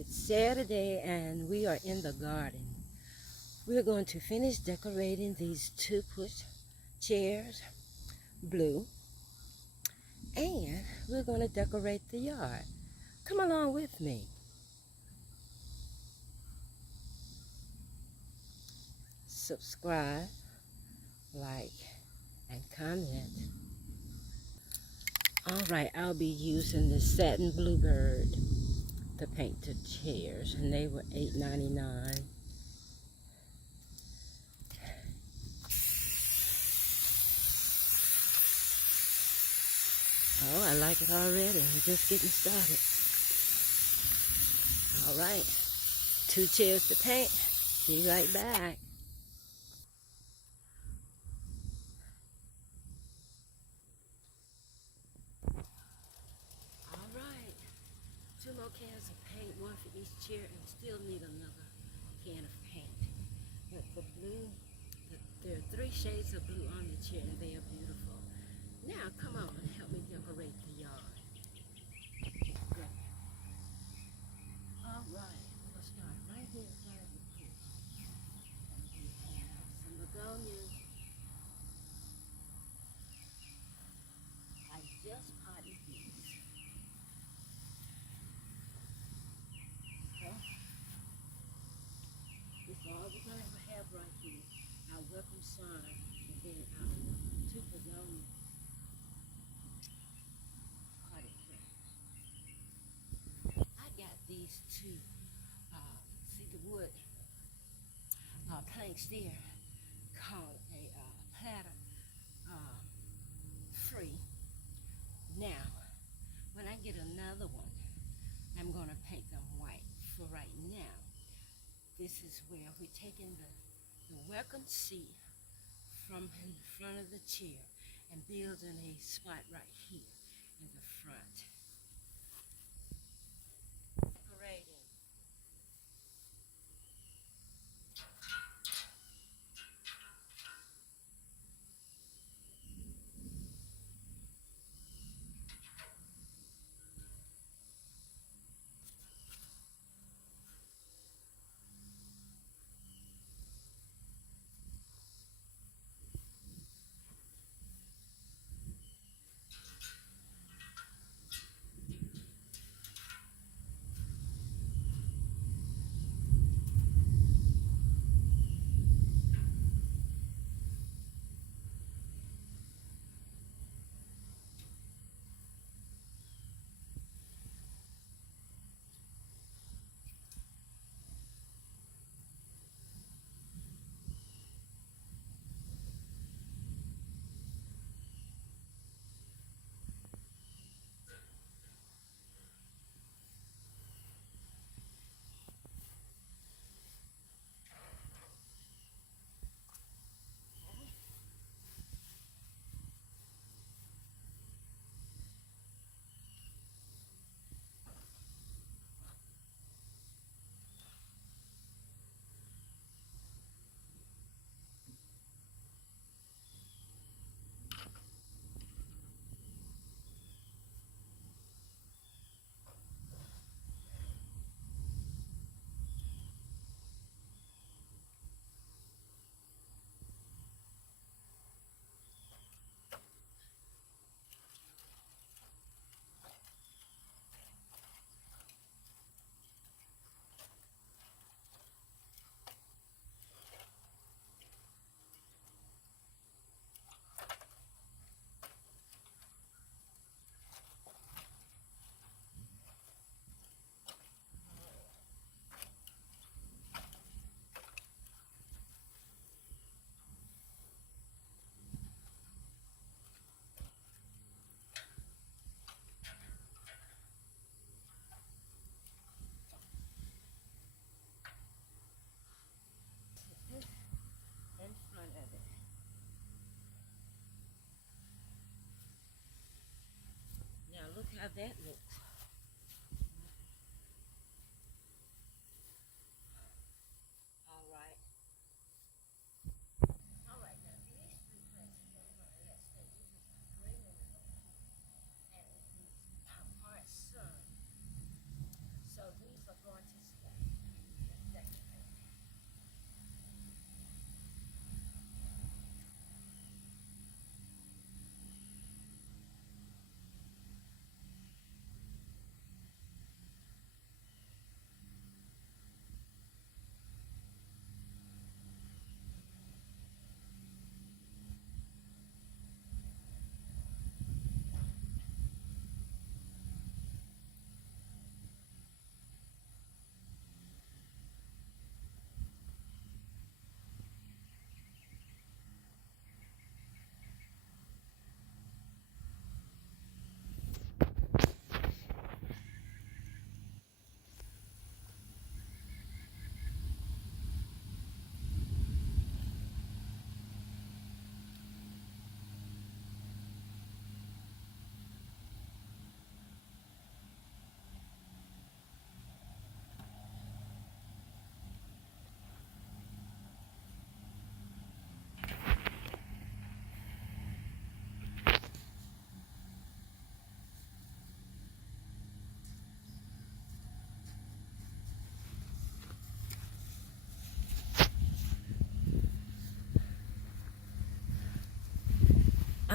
It's Saturday and we are in the garden. We're going to finish decorating these two push chairs blue, and we're going to decorate the yard. Come along with me. Subscribe, like, and comment. Alright, I'll be using the Satin Bluebird to paint the chairs, and they were $8.99. Oh, I like it already. I'm just getting started. Alright, 2 chairs to paint. Be right back. Alright, 2 more cans of paint, 1 for each chair, and still need another can of paint. But the blue, there are 3 shades of blue on the chair, and they are beautiful. Now, come on, help me decorate the yard. Alright, we'll start right here in front of the porch. And we have some begonias. I just potted these. Okay. This is all we're going to have right here. Our welcome sign, and then our 2 begonia potted plants. I got these 2 cedar wood planks there called a platter free. Now, when I get another one, I'm going to paint them white. For right now, this is where we're taking the welcome seat from in front of the chair and building a spot right here in the front. Decorating. In front of it. Now look how that looks. Alright. Alright, now these 3 plants are going to let's say this is green and these are part sun. So these are going to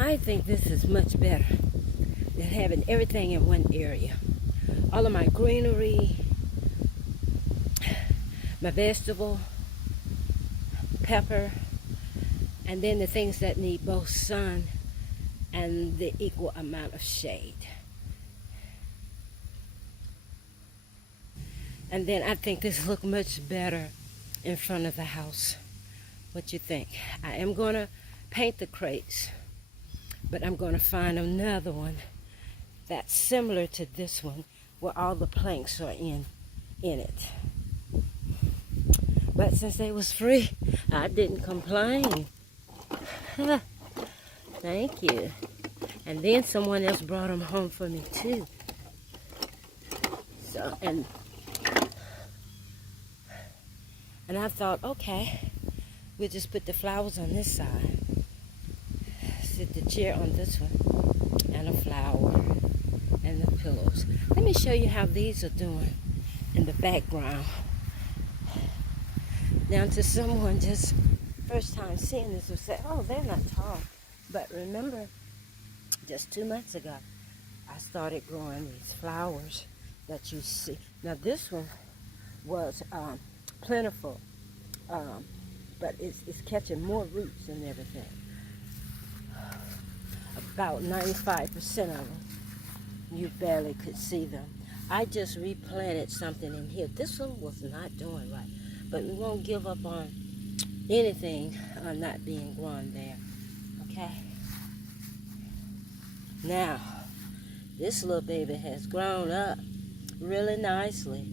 I think this is much better than having everything in one area. All of my greenery, my vegetable, pepper, and then the things that need both sun and the equal amount of shade. And then I think this look much better in front of the house. What you think? I am going to paint the crates, but I'm going to find another one that's similar to this one where all the planks are in it. But since they was free, I didn't complain. Thank you. And then someone else brought them home for me too. So, and I thought, okay, we'll just put the flowers on this side, sit the chair on this one, and a flower, and the pillows. Let me show you how these are doing in the background. Now, to someone just first time seeing this will say, oh, they're not tall. But remember, just 2 months ago, I started growing these flowers that you see. Now, this one was plentiful, but it's catching more roots and everything. About 95% of them, you barely could see them. I just replanted something in here. This one was not doing right, but we won't give up on anything not being grown there, okay? Now, this little baby has grown up really nicely.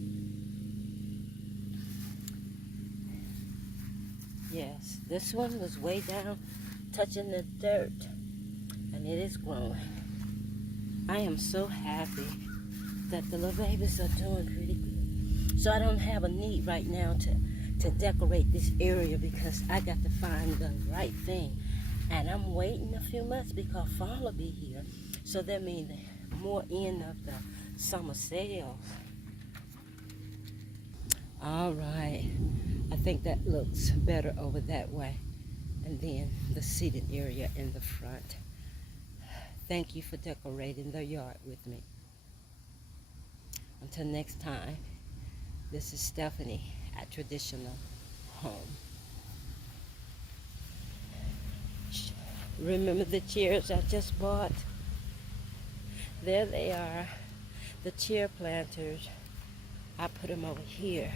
Yes, this one was way down, touching the dirt, and it is growing. I am so happy that the little babies are doing pretty good. So I don't have a need right now to decorate this area because I got to find the right thing. And I'm waiting a few months because fall will be here. So that means more end of the summer sales. All right. I think that looks better over that way. And then the seated area in the front. Thank you for decorating the yard with me. Until next time, this is Stephanie at Traditional Home. Remember the chairs I just bought? There they are, the chair planters. I put them over here.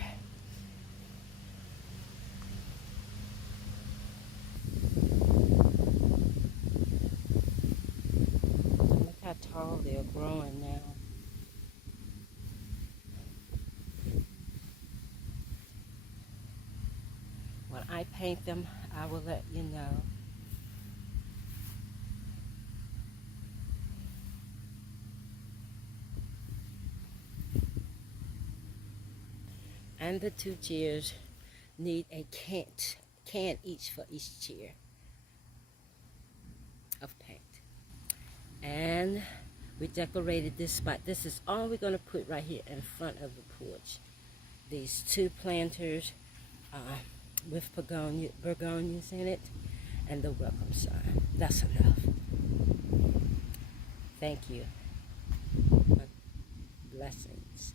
Look how tall they're growing now. When I paint them, I will let you know. And the two chairs need a can each for each chair of paint. And we decorated this spot. This is all we're going to put right here in front of the porch. These two planters with begonias in it and the welcome sign. That's enough. Thank you. Blessings.